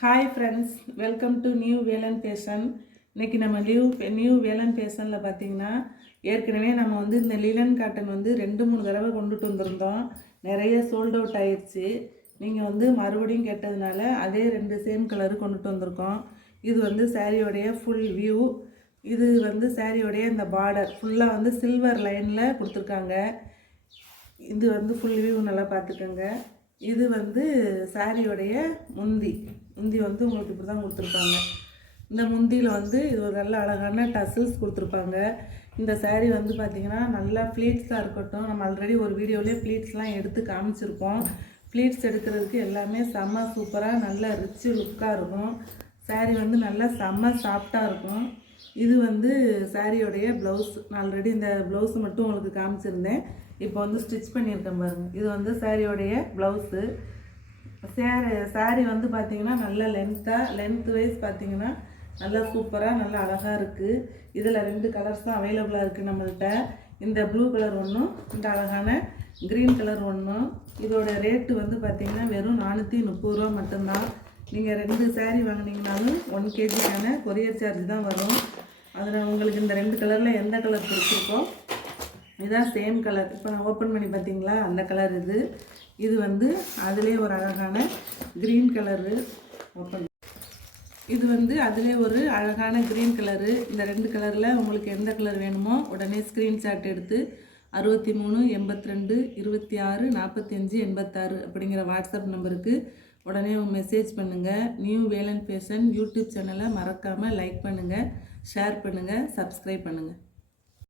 Hi friends, welcome to new Velan fashion. இன்றைக்கி நம்ம new Velan ஃபேஷனில் பார்த்திங்கன்னா ஏற்கனவே நம்ம இந்த லிலன் காட்டன் 2-3 தடவை கொண்டுட்டு வந்திருந்தோம். நிறைய சோல்ட் அவுட் ஆயிடுச்சு. நீங்கள் மறுபடியும் கேட்டதுனால அதே 2 சேம் கலரு கொண்டுட்டு வந்திருக்கோம். இது சாரியோடைய ஃபுல் வியூ. இது சாரியோடைய இந்த பார்டர் ஃபுல்லாக சில்வர் லைனில் கொடுத்துருக்காங்க. இது ஃபுல் வியூ நல்லா பார்த்துக்கோங்க. இது சாரியோடைய முந்தி உங்களுக்கு இப்படி தான் கொடுத்துருப்பாங்க. இந்த முந்தியில் இது ஒரு நல்ல அழகான டசில்ஸ் கொடுத்துருப்பாங்க. இந்த சாரீ பார்த்திங்கன்னா நல்லா ப்ளீட்ஸாக இருக்கட்டும். நம்ம ஆல்ரெடி ஒரு வீடியோலேயே ப்ளீட்ஸ்லாம் எடுத்து காமிச்சிருப்போம். ப்ளீட்ஸ் எடுக்கிறதுக்கு எல்லாமே செம்ம சூப்பராக நல்ல ரிச்சு லுக்காக இருக்கும். சாரீ நல்லா செம்ம சாஃப்டாக இருக்கும். இது சாரியோடைய ப்ளவுஸ். நான் ஆல்ரெடி இந்த ப்ளவுஸ் மட்டும் உங்களுக்கு காமிச்சிருந்தேன். இப்போ ஸ்டிச் பண்ணியிருக்கேன் பாருங்கள். இது சாரியோடைய ப்ளவுஸு. சாரீ பார்த்திங்கன்னா நல்ல லென்த் வைஸ் பார்த்திங்கன்னா நல்லா சூப்பராக நல்லா அழகாக இருக்குது. இதில் 2 கலர்ஸ் தான் அவைலபிளாக இருக்குது நம்மள்கிட்ட. இந்த ப்ளூ கலர் ஒன்றும், இந்த அழகான க்ரீன் கலர் ஒன்றும். இதோட ரேட்டு பார்த்திங்கன்னா வெறும் 430 ரூபா மட்டும்தான். நீங்கள் 2 சாரீ வாங்கினீங்கனாலும் 1 kgக்கான கொரியர் சார்ஜ் தான் வரும். அதில் உங்களுக்கு இந்த 2 கலரில் எந்த கலர் பிடிச்சிருக்கோ இதுதான் சேம் கலர். இப்போ நான் ஓப்பன் பண்ணி பார்த்தீங்களா, அந்த கலர் இது. இது அதிலே ஒரு அழகான க்ரீன் கலரு ஓப்பன். இது அதிலே ஒரு அழகான க்ரீன் கலரு. இந்த 2 கலரில் உங்களுக்கு எந்த கலர் வேணுமோ உடனே ஸ்க்ரீன்ஷாட் எடுத்து 63 82 26 45 86 அப்படிங்கிற வாட்ஸ்அப் நம்பருக்கு உடனே மெசேஜ் பண்ணுங்கள். நியூ வேலன் ஃபேஷன் யூடியூப் சேனலை மறக்காமல் லைக் பண்ணுங்கள், ஷேர் பண்ணுங்கள், சப்ஸ்கிரைப் பண்ணுங்கள்.